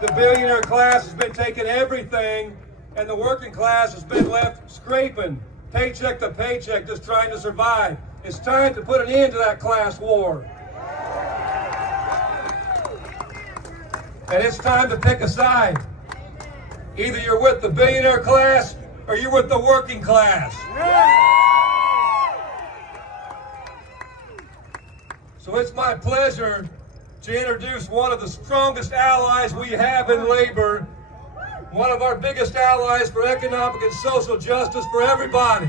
The billionaire class has been taking everything, and the working class has been left scraping paycheck to paycheck, just trying to survive. It's time to put an end to that class war. And it's time to pick a side. Either you're with the billionaire class or you're with the working class. So it's my pleasure to introduce one of the strongest allies we have in labor, one of our biggest allies for economic and social justice for everybody.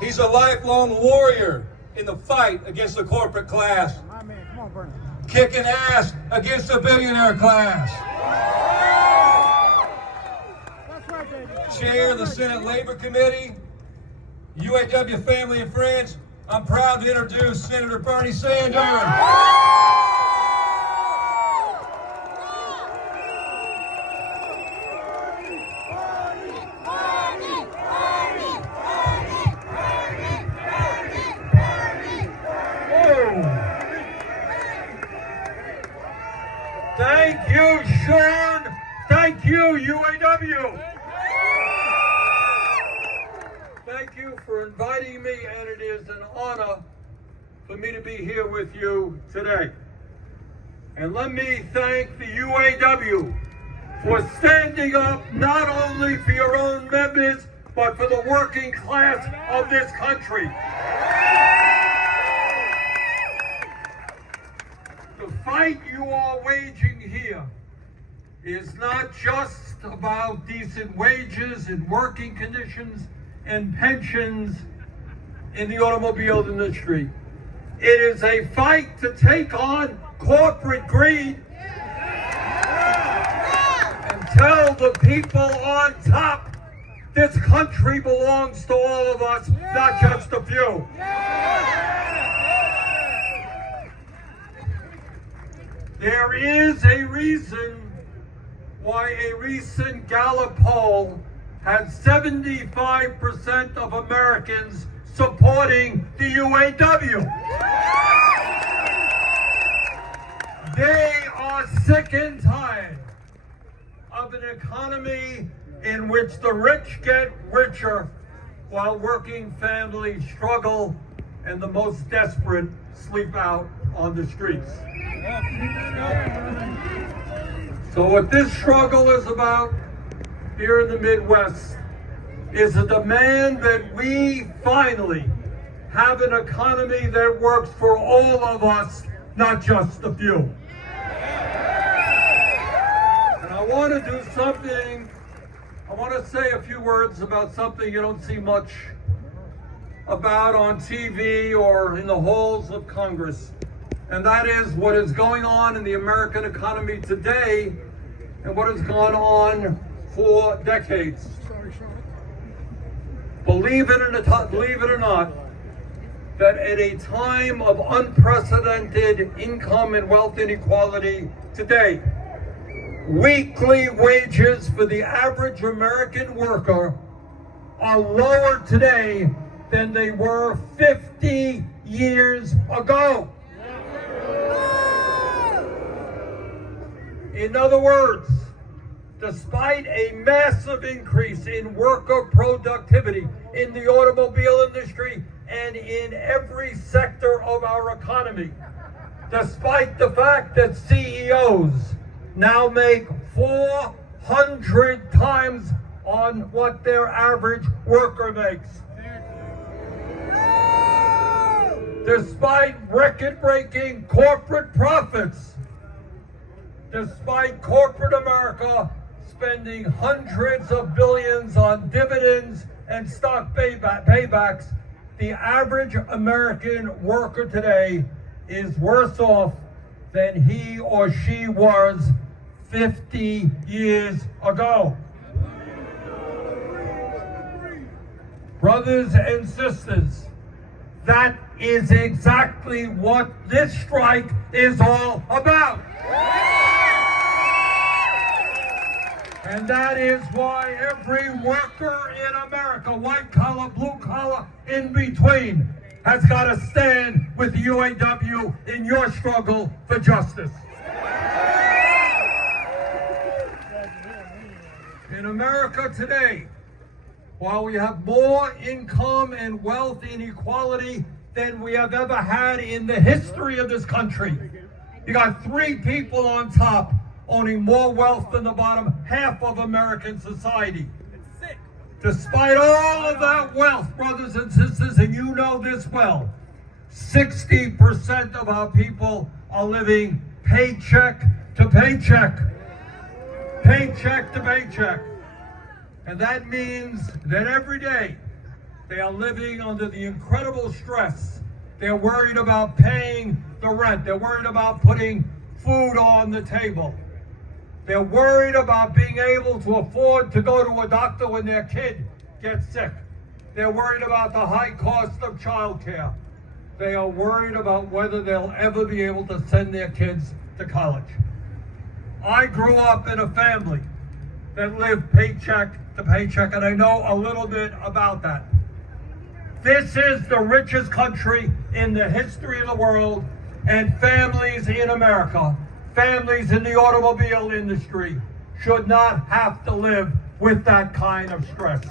He's a lifelong warrior in the fight against the corporate class, kicking ass against the billionaire class. Chair of the Senate Labor Committee, UAW family and friends, I'm proud to introduce Senator Bernie Sanders. Thank you, Sean. Thank you, UAW. Thank you for inviting me, and it is an honor for me to be here with you today. And let me thank the UAW for standing up not only for your own members, but for the working class of this country. The fight you are waging here is not just about decent wages and working conditions and pensions in the automobile industry. It is a fight to take on corporate greed and tell the people on top this country belongs to all of us, not just a few. There is a reason why a recent Gallup poll had 75% of Americans supporting the UAW. They are sick and tired of an economy in which the rich get richer while working families struggle and the most desperate sleep out on the streets. So what this struggle is about here in the Midwest is a demand that we finally have an economy that works for all of us, not just a few. And I want to do something, I want to say a few words about something you don't see much about on TV or in the halls of Congress. And that is what is going on in the American economy today and what has gone on for decades. Believe it or not, that at a time of unprecedented income and wealth inequality today, weekly wages for the average American worker are lower today than they were 50 years ago. In other words, despite a massive increase in worker productivity in the automobile industry and in every sector of our economy, despite the fact that CEOs now make 400 times on what their average worker makes, despite record-breaking corporate profits, despite corporate America spending hundreds of billions on dividends and stock paybacks, the average American worker today is worse off than he or she was 50 years ago. Brothers and sisters, that is exactly what this strike is all about. And that is why every worker in America, white collar, blue collar, in between, has got to stand with the UAW in your struggle for justice. In America today, while we have more income and wealth inequality than we have ever had in the history of this country, you got 3 people on top owning more wealth than the bottom half of American society. Despite all of that wealth, brothers and sisters, and you know this well, 60% of our people are living paycheck to paycheck. Paycheck to paycheck. And that means that every day they are living under the incredible stress. They're worried about paying the rent. They're worried about putting food on the table. They're worried about being able to afford to go to a doctor when their kid gets sick. They're worried about the high cost of childcare. They are worried about whether they'll ever be able to send their kids to college. I grew up in a family that lived paycheck to paycheck, and I know a little bit about that. This is the richest country in the history of the world, and families in America, families in the automobile industry, should not have to live with that kind of stress.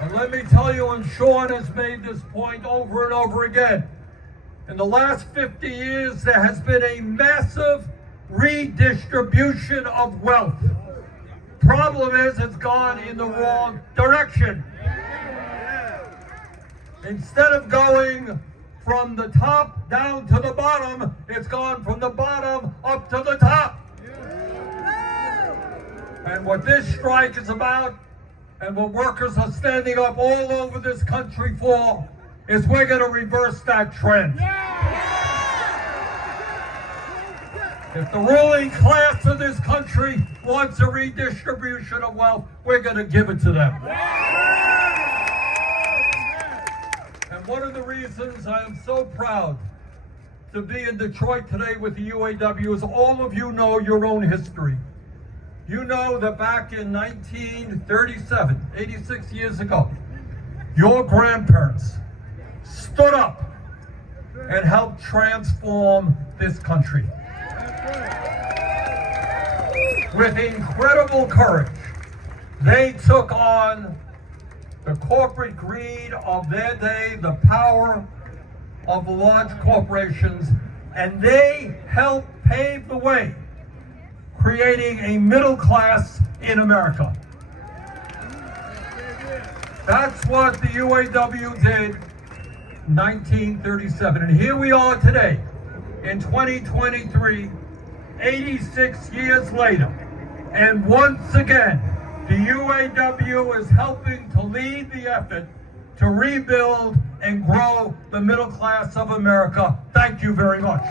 And let me tell you, and Sean has made this point over and over again, in the last 50 years, there has been a massive redistribution of wealth. Problem is, it's gone in the wrong direction. Instead of going from the top down to the bottom, it's gone from the bottom up to the top. And what this strike is about, and what workers are standing up all over this country for, is we're going to reverse that trend. If the ruling class of this country wants a redistribution of wealth, we're going to give it to them. And one of the reasons I am so proud to be in Detroit today with the UAW is all of you know your own history. You know that back in 1937, 86 years ago, your grandparents stood up and helped transform this country. With incredible courage, they took on the corporate greed of their day, the power of the large corporations, and they helped pave the way, creating a middle class in America. That's what the UAW did in 1937. And here we are today, in 2023, 86 years later. And once again, the UAW is helping to lead the effort to rebuild and grow the middle class of America. Thank you very much.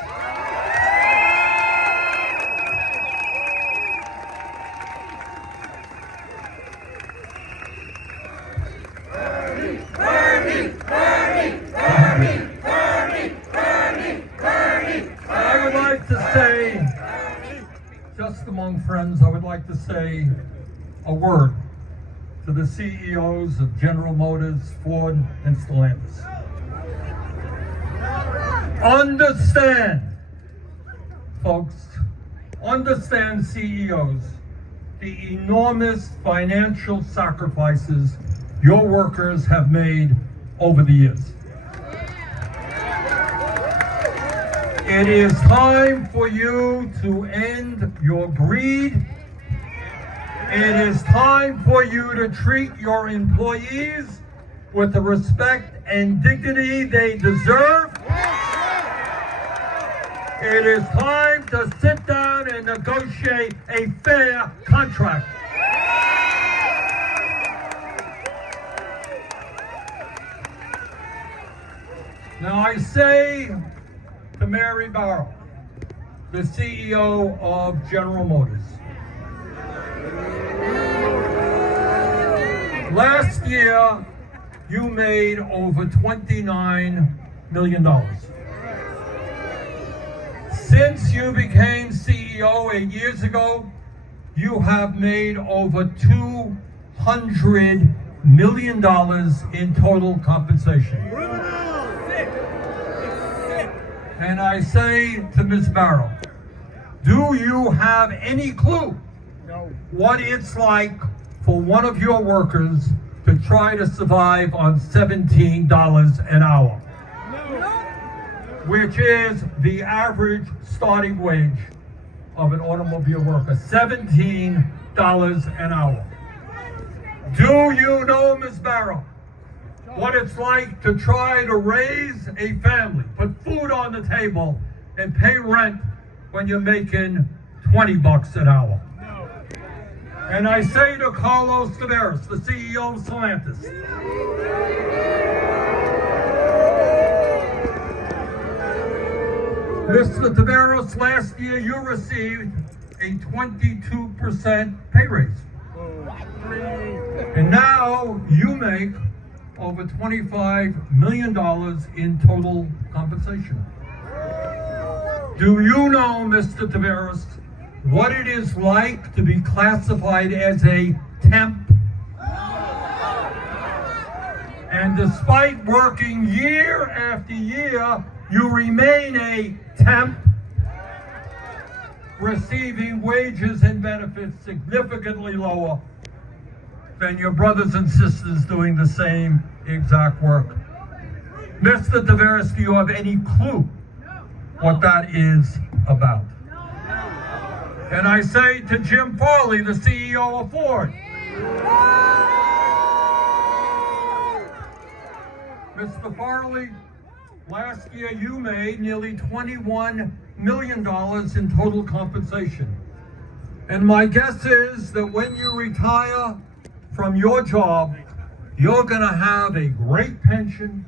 I would like to say, just among friends, I would like to say a word to the CEOs of General Motors, Ford, and Stellantis. Understand, folks, understand, CEOs, the enormous financial sacrifices your workers have made over the years. It is time for you to end your greed. It is time for you to treat your employees with the respect and dignity they deserve. It is time to sit down and negotiate a fair contract. Now I say to Mary Barra, the CEO of General Motors, last year you made over $29 million. Since you became CEO 8 years ago, you have made over $200 million in total compensation. And I say to Ms. Barrow, do you have any clue what it's like for one of your workers to try to survive on $17 an hour, which is the average starting wage of an automobile worker, $17 an hour. Do you know, Ms. Barrow, what it's like to try to raise a family, put food on the table, and pay rent when you're making $20 an hour? And I say to Carlos Taveras, the CEO of Stellantis, Mr. Taveras, last year you received a 22% pay raise. And now you make over $25 million in total compensation. Do you know, Mr. Taveras, what it is like to be classified as a temp? And despite working year after year, you remain a temp, receiving wages and benefits significantly lower than your brothers and sisters doing the same exact work. Mr. Taveras, do you have any clue what that is about? And I say to Jim Farley, the CEO of Ford, Mr. Farley, last year you made nearly $21 million in total compensation. And my guess is that when you retire from your job, you're going to have a great pension,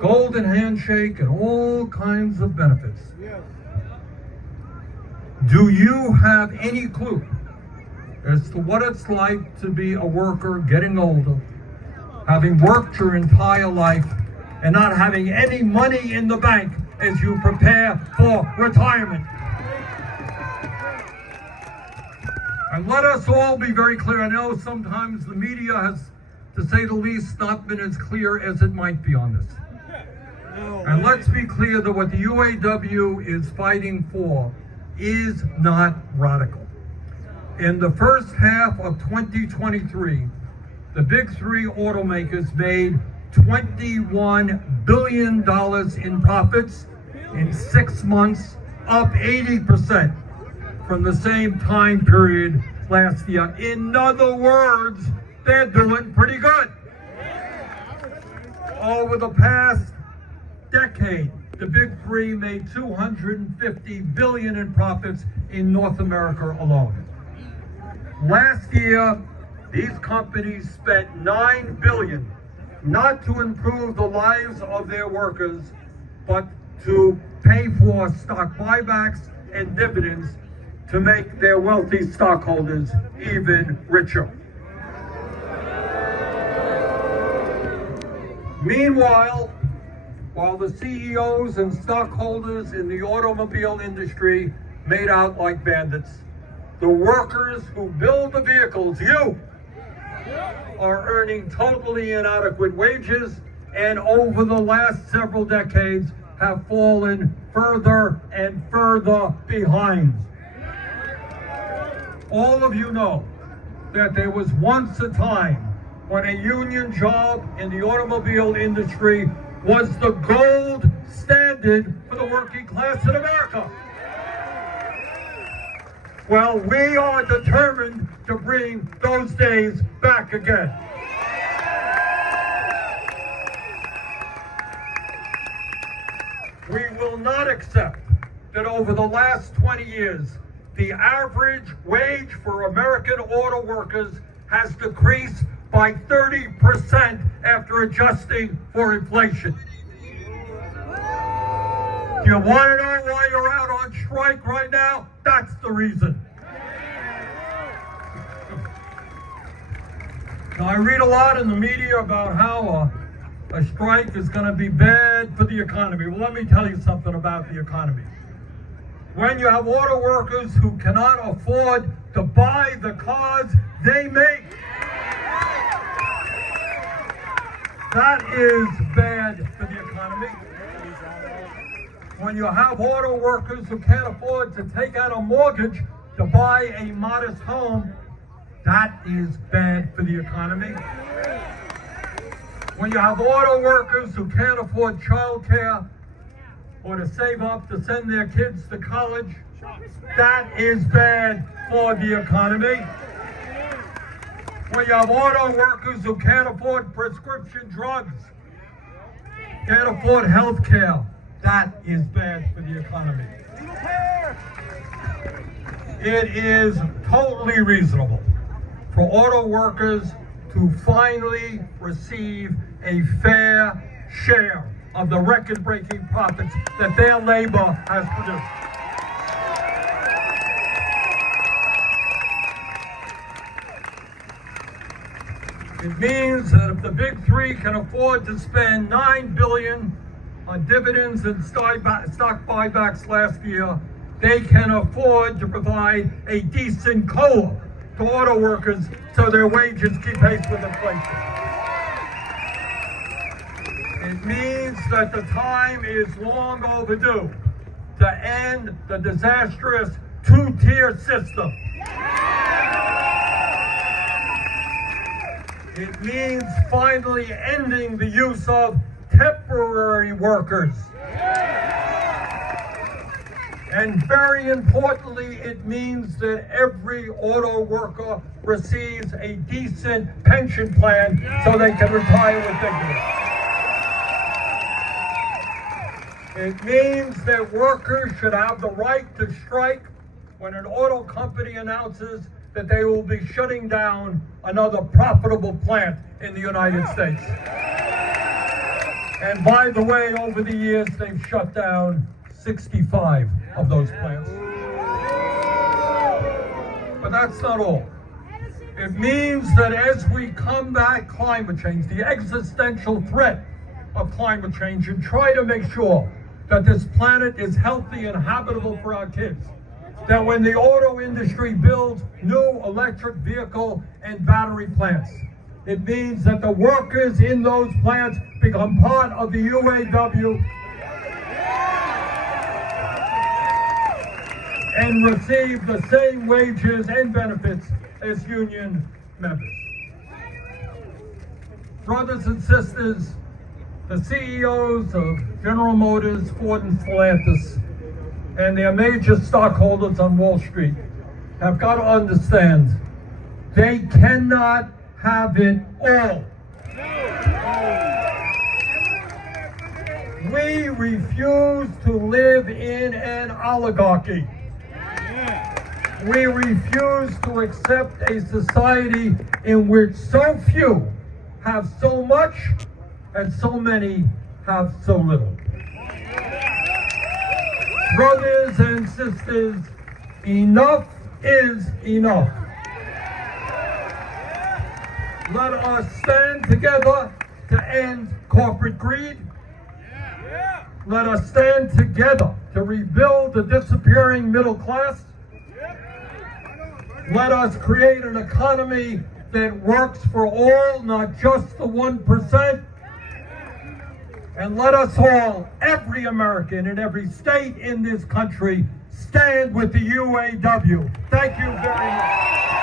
golden handshake, and all kinds of benefits. Do you have any clue as to what it's like to be a worker getting older, having worked your entire life, and not having any money in the bank as you prepare for retirement? And let us all be very clear. I know sometimes the media has, to say the least, not been as clear as it might be on this. And let's be clear that what the UAW is fighting for is not radical. In the first half of 2023, the big three automakers made $21 billion in profits in 6 months, up 80% from the same time period last year. In other words, they're doing pretty good. Over the past decade, the big three made $250 billion in profits in North America alone. Last year, these companies spent $9 billion not to improve the lives of their workers, but to pay for stock buybacks and dividends to make their wealthy stockholders even richer. Meanwhile, while the CEOs and stockholders in the automobile industry made out like bandits, the workers who build the vehicles, you, are earning totally inadequate wages, and over the last several decades have fallen further and further behind. All of you know that there was once a time when a union job in the automobile industry was the gold standard for the working class in America. Well, we are determined to bring those days back again. We will not accept that over the last 20 years, the average wage for American auto workers has decreased by 30% after adjusting for inflation. Do you want to know why you're out on strike right now? That's the reason. Now, I read a lot in the media about how a strike is going to be bad for the economy. Well, let me tell you something about the economy. When you have auto workers who cannot afford to buy the cars they make, that is bad for the economy. when you have auto workers who can't afford to take out a mortgage to buy a modest home, that is bad for the economy. When you have auto workers who can't afford child care or to save up to send their kids to college, that is bad for the economy. When you have auto workers who can't afford prescription drugs, can't afford health care, that is bad for the economy. It is totally reasonable for auto workers to finally receive a fair share of the record-breaking profits that their labor has produced. It means that if the big three can afford to spend $9 billion on dividends and stock buybacks last year, they can afford to provide a decent COLA to auto workers so their wages keep pace with inflation. It means that the time is long overdue to end the disastrous two-tier system. It means finally ending the use of temporary workers. And very importantly, it means that every auto worker receives a decent pension plan so they can retire with dignity. It means that workers should have the right to strike when an auto company announces that they will be shutting down another profitable plant in the United States. And by the way, over the years, they've shut down 65 of those plants. But that's not all. It means that as we combat climate change, the existential threat of climate change, and try to make sure that this planet is healthy and habitable for our kids, that when the auto industry builds new electric vehicle and battery plants, it means that the workers in those plants become part of the UAW and receive the same wages and benefits as union members. Brothers and sisters, the CEOs of General Motors, Ford, and Stellantis, and their major stockholders on Wall Street have got to understand they cannot have it all. We refuse to live in an oligarchy. We refuse to accept a society in which so few have so much and so many have so little. Brothers and sisters, enough is enough. Let us stand together to end corporate greed. Let us stand together to rebuild the disappearing middle class. Let us create an economy that works for all, not just the 1%. And let us all, every American in every state in this country, stand with the UAW. Thank you very much.